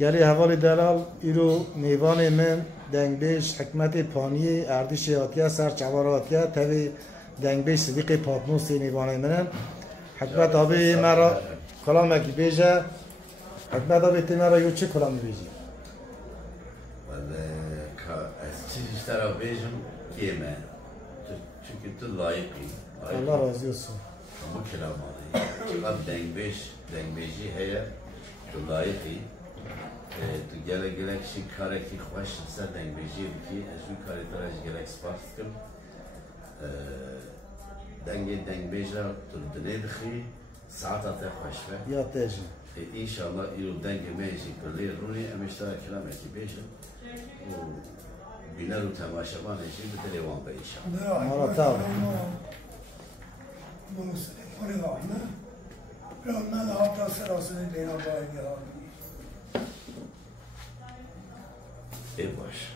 گلی حوالی دلال ایرو میوان من دنگبیش حکمت پانی اردیش هاتیه سر چوار هاتیه تاوی دنگبیش صدیق پاپنوسی میوان منن حکمت آبی مرا کلام اکی بیجه حکمت آبی تی مرا یو چه کلام بیجی؟ از چیزی طرف بیجم کیمه چونکه تو لایقی الله راضی olsun. اما کلام آنی چقدر دنگبیجی هیا تو لایقی تو گله کشی کاره کی خوش سر دنگبیجی بکی از اون کاری تراش گله سپاس کم دنگبیجا تو دنیا بخی ساعت تا خوش به یا تیجی ان شاء الله ایرو دنگ میجی کلی رونی امشتا کلام کی بیجه و بینا رو تماشا بانشی بتری وان به ان شاء الله مرا تاو ای باش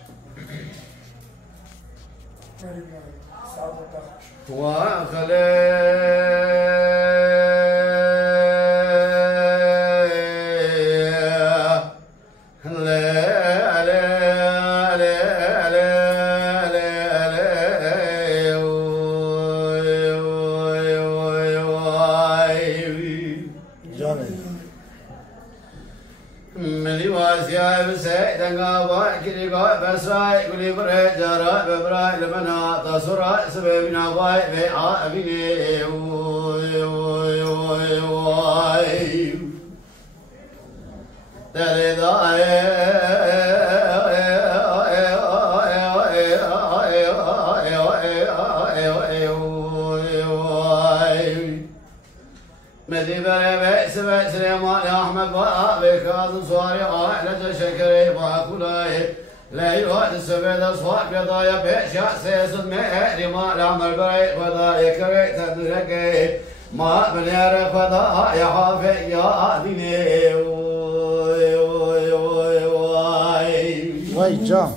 وای جان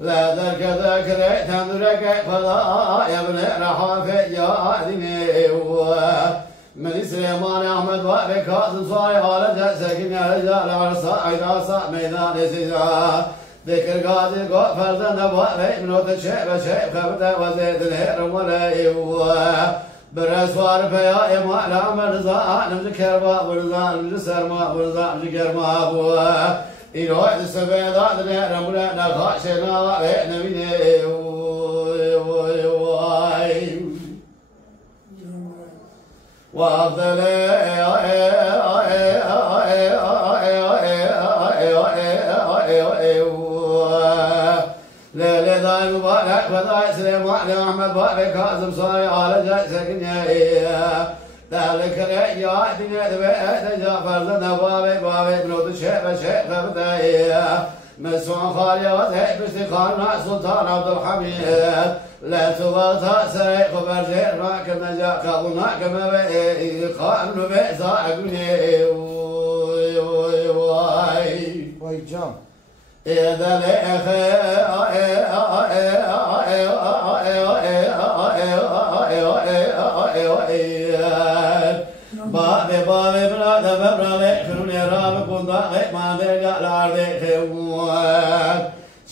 لا ذاك ذاك تندرك فضاء يا ابن رحافة يا ديني من سليمان أحمد وابك هذا صاير على ساكن يا رجال على صاعد صاع ميدان سيزا ذكر قادر قا فرزنا وابك من هذا شيء خبرته وزيد الهر ولا برسوار فيا يا ما لا مرزا نمذكر ما ورزا نمسر ما ورزا نمذكر ما هو إيروه السبعة ذات رمنا نخاشنا نبينا وأفضل لا دائم مبارك فضاء سليمان أحمد بارك كاظم صاي على جالسك ذلك يا دنيا ذبيت جعفر لنا بابي بنود الشيخ خبدايا مسوع خالي وذهب استقامنا سلطان عبد الحميد لا تغطى سريق برجير راك نجاك ظناك ما بي خان بيزا عقني وای جان إذا بابي بنا دبر لك خلوني رابك وضاقك ما درجع لعرضك خوان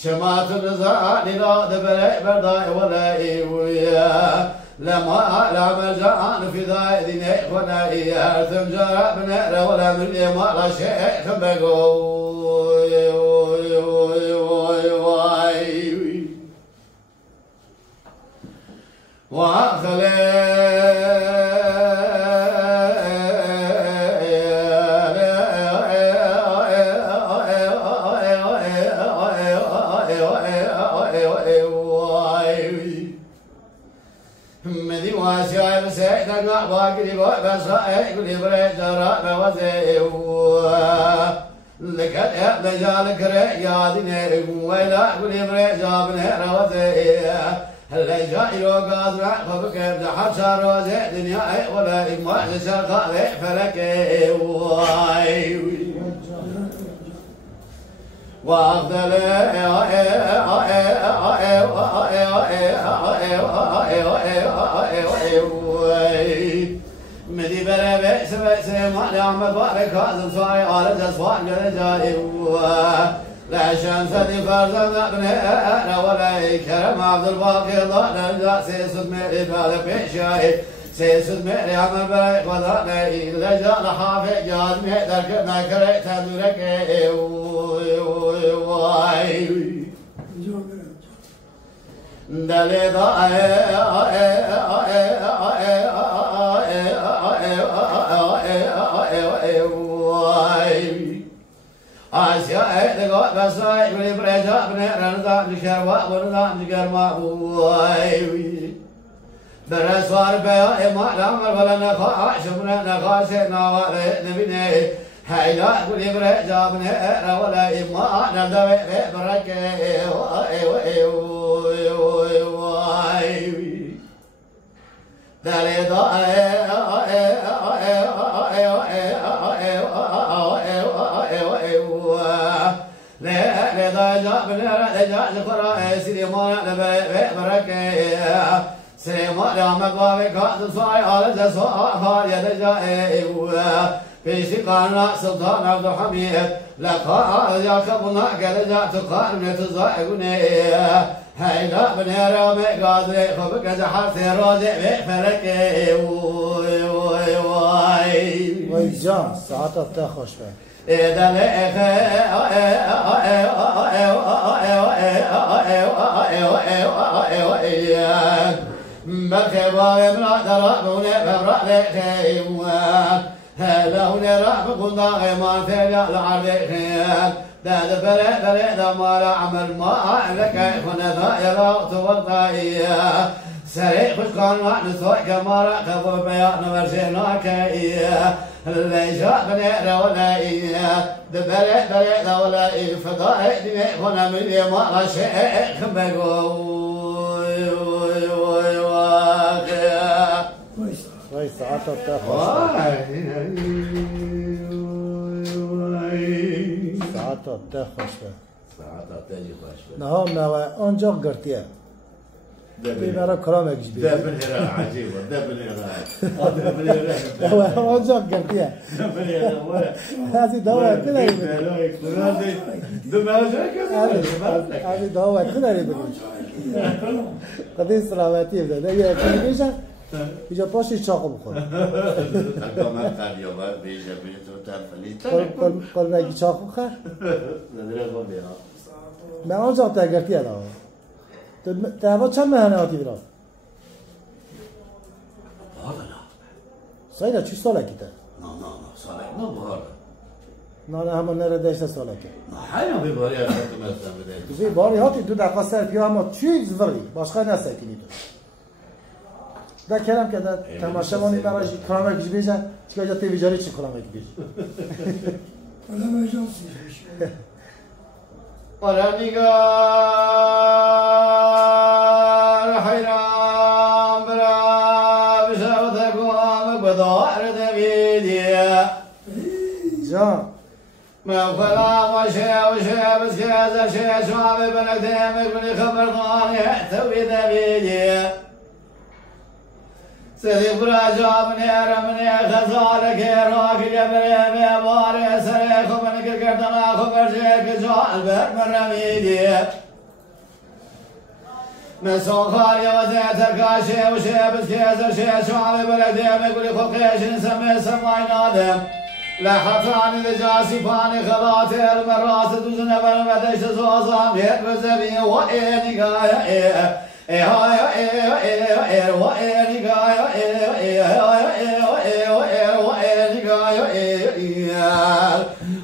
شمات الرزاق للا دبرك برداء ولا إيويا لما لا مرجعان في ذا دينك ولا إيا ثم جرى بنهر ولا من يما لا شيء خبقوا مدي واسع بسيد باقي بسائق لبريد جراء بوزيو لكت لجالك يا ديني ويلا لبريد جابني روزي هل جاء يوقظ فبكر دحر شاروزي دنيا ولا إمواج شرقاء فلك وأفضل سليمان أحمد بارك كاظم صاي آل جسوان جاي لا شمس دي فرزند ابنها ولا كرم عبد الباقي ضال سيسد ميري بعد بيشاي سيسد ميري عمل باي وضعنا لجال حافظ جاد مهدر كنا كريت هدورك واي دلي آسیا ادگاه بسای بری برجا بنه رندا میشروا وردا میگرما وای برسوار بیا امام ولا نخا شمنا نخا سنا نبینه هیلا بری برجا بنه ولا امام رندا برک وای وای وای دلی دا لذا جاء جاء ذكر سليمان بركة سليمان يا مقابل كاظم صاي على جسوا خالد جاء في سقانا سلطان عبد الحميد لقاء جاك بنا قد جاء تقارن تزايقني هيدا بنيرا مقادر خبك زحر سيروزي بفرك وای جان ساعت تا خوش به بخبار امرأة درابون بمرأة خيم هذا هنا رعب قلنا غيمان ثانية العرض داد بري دمار عمل ما لك خنا ذائرة توضعية سريع خشقان نسوء كمارا خبر بيان ورشينا كاية اللي شاء بنير ولا إيه بري ولا إيه فضائع دماء خنا من يما غشيخ بقوي وای ساعت تا خوش ساعت تا خوش به نه هم آنجا گرتیه بیمارا کلام اگش بیه دبل هرا عجيبة دبل هرا آنجا گرتیه دبل هرا هذه دوا كده هذه دوا كده قديم سلامتی بده یه کنیشه اینجا پاشی چاقو بخور قل بگی چاقو خور من آنجا تگرتی ادا تو هوا چند مهنه آتی برا سایده چی ساله کیته نه همون نره داشته ساله که حالا بباری بی باری هاتی تو دقیقه سر پیو اما چی زوری باشقه نسته کنی تو ده کلم که ده تماشا مانی برای کلامه کش بیجه چکا جا تیویجاری چی کلامه کش بیجه کلامه جان سیش نگار حیران برا بشوت قوام بدار دبیدیه جان مغفرة وشي بس كذا شي شعب بنك ديمك بني خبر ضاني توي دبيدي سيدي براجع مني رمني خزالك راك جبري بيباري سري خبنك كردنا خبر جيك جعل بر من رميدي من سوخاري وزيت الكاشي وشي بس كذا شي شعب بنك ديمك بني خلقيش نسمي سماي نادم لحفاني لجاسي فاني خلاتي المرات دوزنا برمدش زوزام يبزبي وإني قايا إيه هايا إيه وإني قايا إيه هايا وإني قايا إيه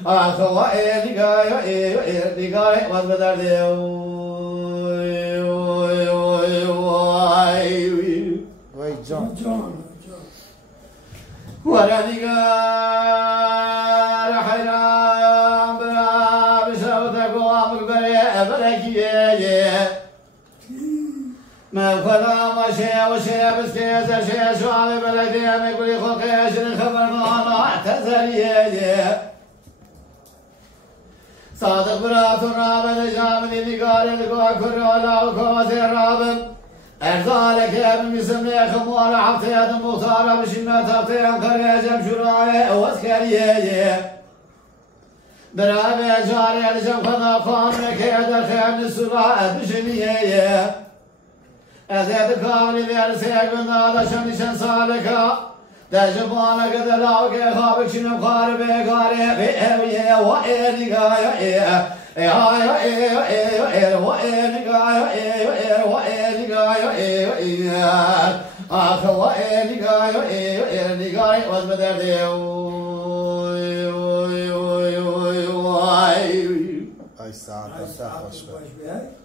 آخ وإني قايا إيه قايا وزبدر ديو وای جان ورنگار حیران برا بشوتك وامك بركيه ما فلا وشي بس كيزر شي شعبي بلدي ما يقول لي خلقيش الخبر ما اعتزل صادق برات الرابط جامد اللي قال لك وكل ولا وكوث الرابط Erzalek hepimizin yakın muara haftaya muhtara bişinme tahtaya karayacağım şuraya vaskeriye. Beraber cari edeceğim kadar kan ve keder khayni sura bişiniye. Ezedi kavli derse günada şanişen salika. Dejbana kadar lavke habik şinem karibe karibe eviye ve enigaya Ay saat hasta hoş be.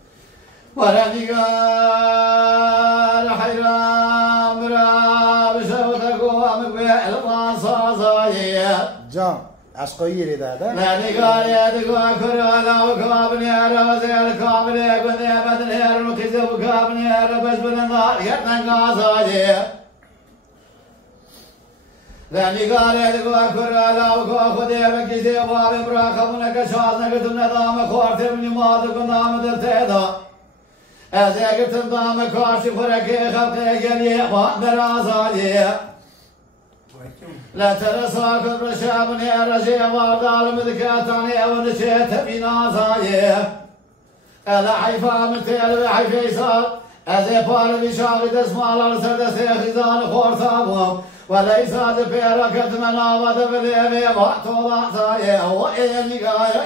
ورنيقال حيران برا بشوتك ومقبع المنصاصايا Can aşkı yeri de de. لانيقال يدك وكرالا وكابني روزي الكابني كني بدني رمكزي وكابني ربش بالنار يتنقاصايا لانيقال يدك وكرالا وكابني بكزي وابن براخمونك شازنك تمنظام خورتي من مادك ونام دلتيدا Ezektim dağıma karşı bırakı halkaya geliye bakmer azaliye. La terasa kıbrı şabını eracıya vardı alımıdı kâtani evini çeyte binazayı. Ela hayfa mütel ve hayfeysal. Eze parı bir şahit esmalar serdesi hizanı kortamım. Ve leysâdı peyraket men avadı bileve vakti olan sayı. Ve elini gaya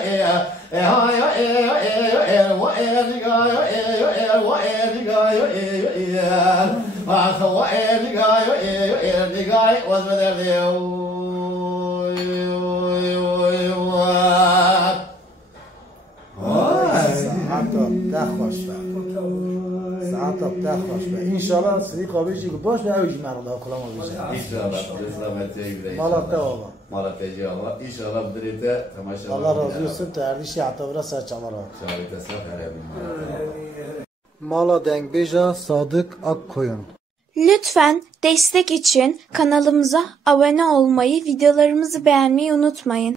İnşallah sizi kabul boş ve öyle merda kulama İnşallah Islamet'e Malatya baba. Malatya'cı ama inşallah bu direte tamaşa. Allah razı olsun. Terli şiatavra serçavara. Şahit esnaf herhalde. Mala Dengbeja Sadık Akkoyun. Lütfen destek için kanalımıza abone olmayı, videolarımızı beğenmeyi unutmayın.